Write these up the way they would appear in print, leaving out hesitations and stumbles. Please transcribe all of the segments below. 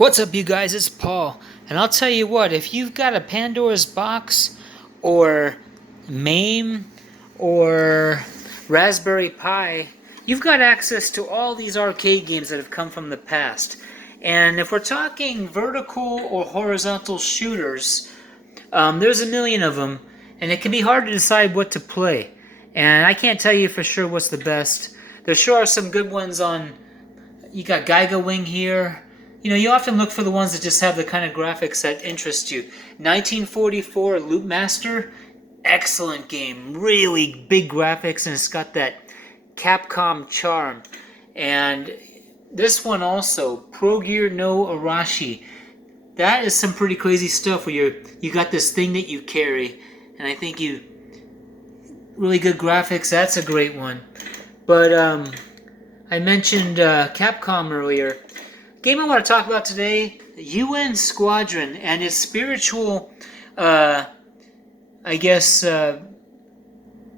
What's up, you guys? It's Paul, and I'll tell you what, if you've got a Pandora's Box, or MAME, or Raspberry Pi, you've got access to all these arcade games that have come from the past. And if we're talking vertical or horizontal shooters, there's a million of them, and it can be hard to decide what to play. And I can't tell you for sure what's the best. There sure are some good ones on. You got AIRWING here. You know, you often look for the ones that just have the kind of graphics that interest you. 1944 Loop Master, excellent game. Really big graphics, and it's got that CAPCOM charm. And this one also, Pro Gear no Arashi. That is some pretty crazy stuff where you got this thing that you carry, and I think really good graphics. That's a great one. But I mentioned Capcom earlier. Game I want to talk about today, UN Squadron and its spiritual,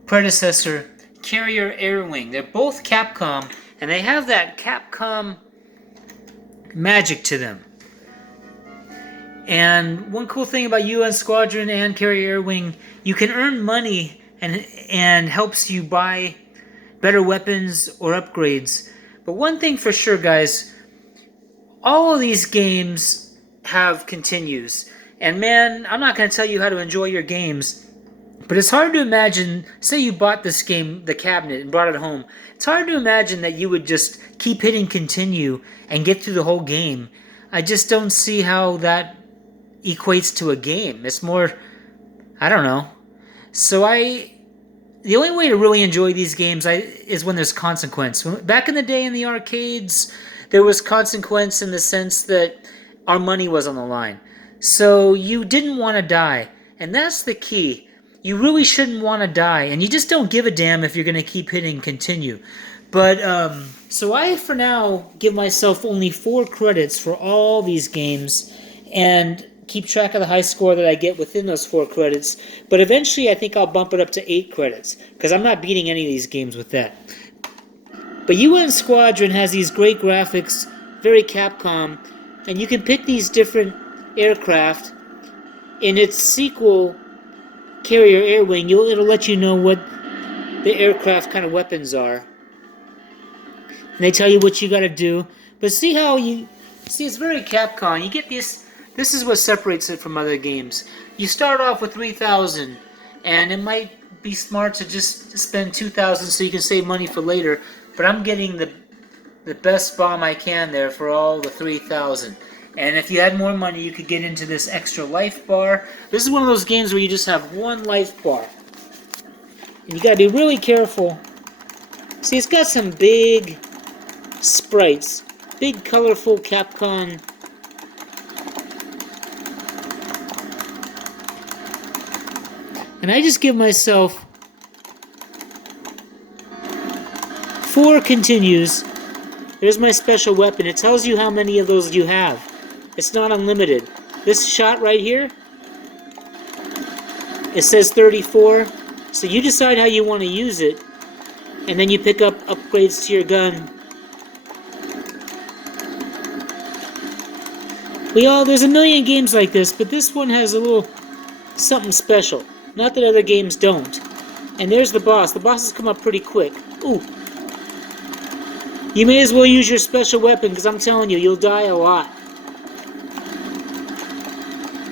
predecessor, Carrier AIRWING. They're both Capcom, and they have that Capcom magic to them. And one cool thing about UN Squadron and Carrier AIRWING, you can earn money and helps you buy better weapons or upgrades. But one thing for sure, guys, all of these games have continues. And man, I'm not going to tell you how to enjoy your games, but it's hard to imagine, say you bought this game, the cabinet, and brought it home. It's hard to imagine that you would just keep hitting continue and get through the whole game. I just don't see how that equates to a game. It's more, I don't know. So the only way to really enjoy these games is when there's consequence. Back in the day in the arcades, there was consequence in the sense that our money was on the line. So you didn't want to die. And that's the key. You really shouldn't want to die. And you just don't give a damn if you're going to keep hitting continue. But, so I, for now, give myself only 4 credits for all these games. And keep track of the high score that I get within those 4 credits. But eventually I think I'll bump it up to 8 credits. Because I'm not beating any of these games with that. But UN Squadron has these great graphics, very Capcom, and you can pick these different aircraft. In its sequel, Carrier AIRWING, it'll let you know what the aircraft kind of weapons are. And they tell you what you gotta do. But see, it's very Capcom. You get this is what separates it from other games. You start off with 3,000, and it might be smart to just spend 2,000 so you can save money for later. But I'm getting the best bomb I can there for all the 3,000. And if you had more money, you could get into this extra life bar. This is one of those games where you just have 1 life bar. And you gotta be really careful. See, it's got some big sprites. Big, colorful Capcom. And I just give myself 4 continues. There's my special weapon. It tells you how many of those you have. It's not unlimited. This shot right here, it says 34. So you decide how you want to use it, and then you pick up upgrades to your gun. There's a million games like this, but this one has a little something special. Not that other games don't. And there's the boss. The bosses come up pretty quick. Ooh. You may as well use your special weapon, because I'm telling you, you'll die a lot.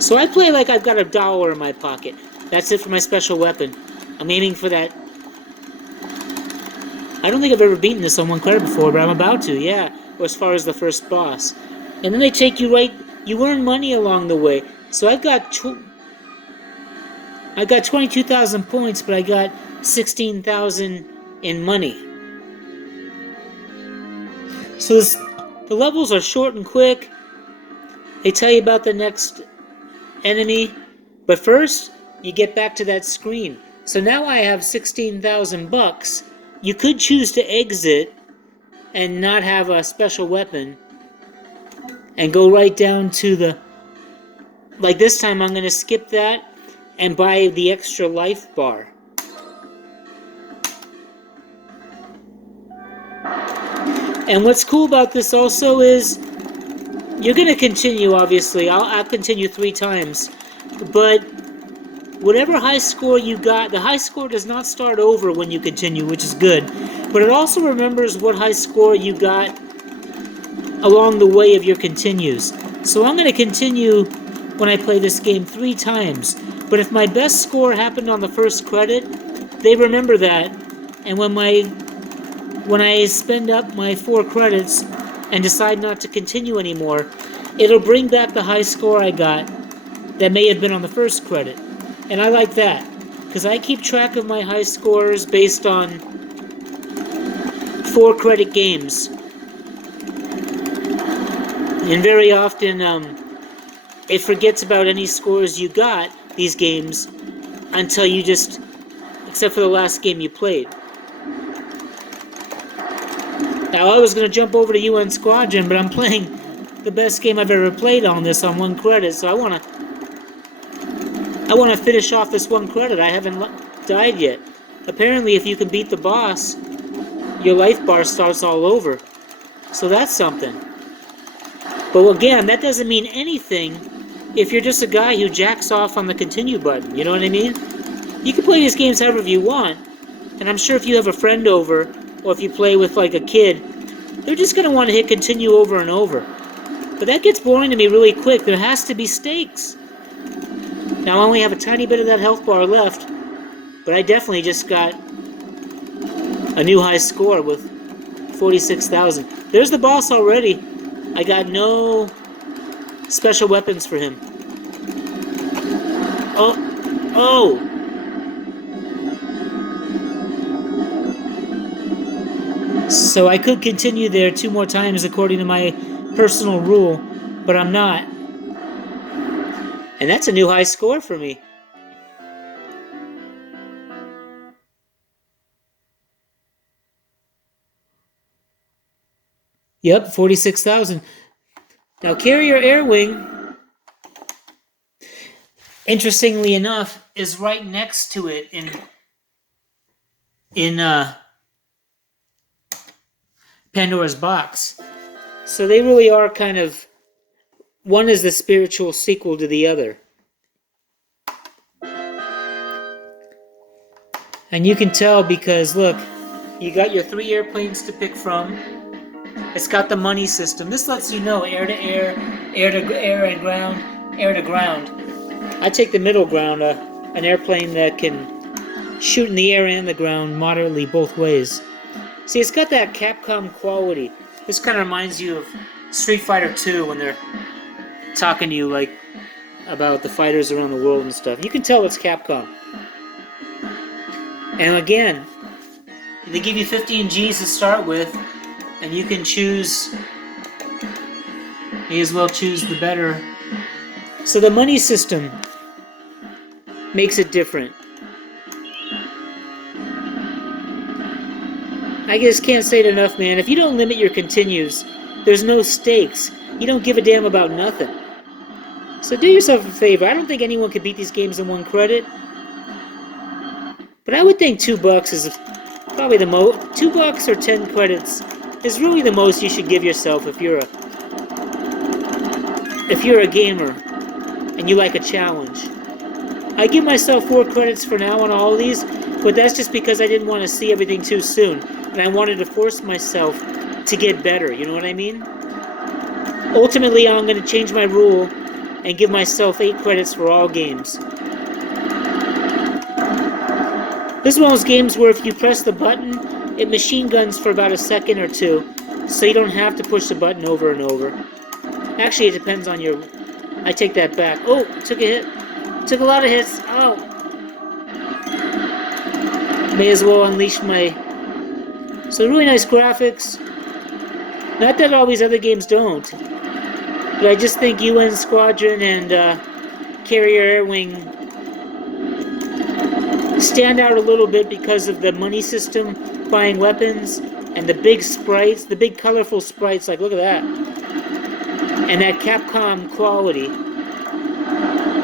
So I play like I've got $1 in my pocket. That's it for my special weapon. I'm aiming for that. I don't think I've ever beaten this on 1 credit before, but I'm about to, yeah. Or as far as the first boss. And then they take you right. You earn money along the way. So I got 22,000 points, but I got 16,000 in money. So the levels are short and quick. They tell you about the next enemy. But first, you get back to that screen. So now I have 16,000 bucks. You could choose to exit and not have a special weapon. And go right down to like this time I'm going to skip that and buy the extra life bar. And what's cool about this also is You're going to continue, obviously. I'll continue 3 times. But whatever high score you got, the high score does not start over when you continue, which is good. But it also remembers what high score you got along the way of your continues. So I'm going to continue when I play this game 3 times. But if my best score happened on the first credit, they remember that. And when I spend up my 4 credits and decide not to continue anymore, it'll bring back the high score I got that may have been on the first credit. And I like that, because I keep track of my high scores based on 4 credit games. And very often, it forgets about any scores you got, these games, until you just, except for the last game you played. Now, I was going to jump over to UN Squadron, but I'm playing the best game I've ever played on this on 1 credit, so I want to finish off this 1 credit. I haven't died yet. Apparently, if you can beat the boss, your life bar starts all over. So that's something. But again, that doesn't mean anything if you're just a guy who jacks off on the continue button. You know what I mean? You can play these games however you want, and I'm sure if you have a friend over, or if you play with like a kid, they're just going to want to hit continue over and over. But that gets boring to me really quick. There has to be stakes. Now I only have a tiny bit of that health bar left, but I definitely just got a new high score with 46,000. There's the boss already. I got no special weapons for him. Oh! So I could continue there 2 more times according to my personal rule, but I'm not. And that's a new high score for me. Yep, 46,000. Now, Carrier AIRWING, interestingly enough, is right next to it in Pandora's box. So they really are kind of, one is the spiritual sequel to the other. And you can tell because, look, you got your 3 airplanes to pick from. It's got the money system. This lets you know air to air, air to air and ground, air to ground. I take the middle ground, an airplane that can shoot in the air and the ground moderately both ways. See, it's got that CAPCOM quality. This kind of reminds you of Street Fighter 2 when they're talking to you like about the fighters around the world and stuff. You can tell it's Capcom. And again, they give you 15 G's to start with, and you can choose, may as well choose the better. So the money system makes it different. I just can't say it enough, man. If you don't limit your continues, there's no stakes. You don't give a damn about nothing. So do yourself a favor. I don't think anyone could beat these games in 1 credit. But I would think $2 is probably the most. $2 or 10 credits is really the most you should give yourself if you're a gamer and you like a challenge. I give myself 4 credits for now on all of these, but that's just because I didn't want to see everything too soon, and I wanted to force myself to get better, you know what I mean? Ultimately, I'm going to change my rule and give myself 8 credits for all games. This is one of those games where if you press the button, it machine guns for about a second or 2, so you don't have to push the button over and over. Actually, it depends on your... I take that back. Oh, took a hit. Took a lot of hits. Oh. May as well unleash my... So really nice graphics. Not that all these other games don't, but I just think UN Squadron and Carrier AIRWING stand out a little bit because of the money system, buying weapons, and the big sprites, the big colorful sprites, like look at that. And that Capcom quality.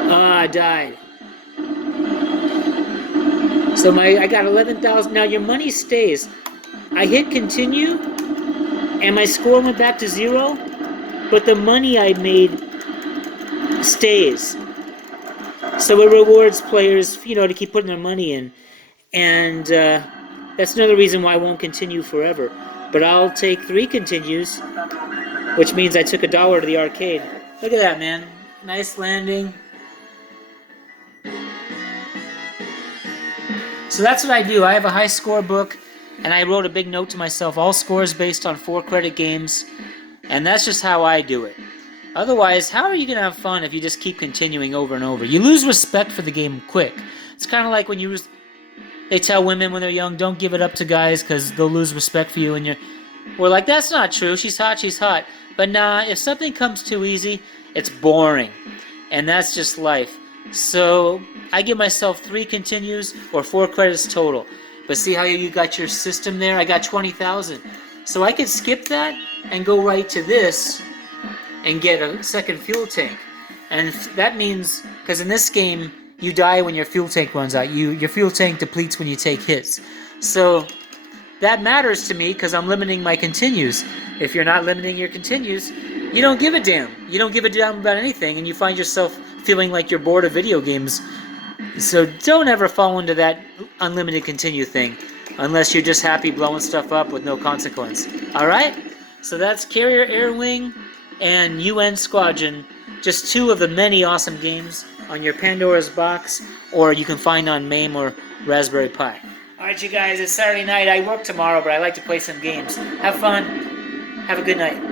Ah, I died. So I got 11,000. Now your money stays. I hit continue, and my score went back to 0. but the money I made stays. So it rewards players, you know, to keep putting their money in. And that's another reason why I won't continue forever. But I'll take 3 continues, which means I took $1 to the arcade. Look at that, man. Nice landing. So that's what I do. I have a high score book, and I wrote a big note to myself, all scores based on 4-credit games, and that's just how I do it. Otherwise, how are you going to have fun if you just keep continuing over and over? You lose respect for the game quick. It's kind of like when they tell women when they're young, don't give it up to guys because they'll lose respect for you, and we're like, that's not true. She's hot, she's hot. But nah, if something comes too easy, it's boring, and that's just life. So I give myself 3 continues or 4 credits total. But see how you got your system there? I got 20,000. So I could skip that and go right to this and get a second fuel tank. And that means, because in this game, you die when your fuel tank runs out. Your fuel tank depletes when you take hits. So that matters to me because I'm limiting my continues. If you're not limiting your continues, you don't give a damn. You don't give a damn about anything, and you find yourself feeling like you're bored of video games. So don't ever fall into that unlimited continue thing unless you're just happy blowing stuff up with no consequence. Alright? So that's Carrier Air Wing and UN Squadron. Just 2 of the many awesome games on your Pandora's box, or you can find on MAME or Raspberry Pi. Alright you guys, it's Saturday night. I work tomorrow, but I like to play some games. Have fun. Have a good night.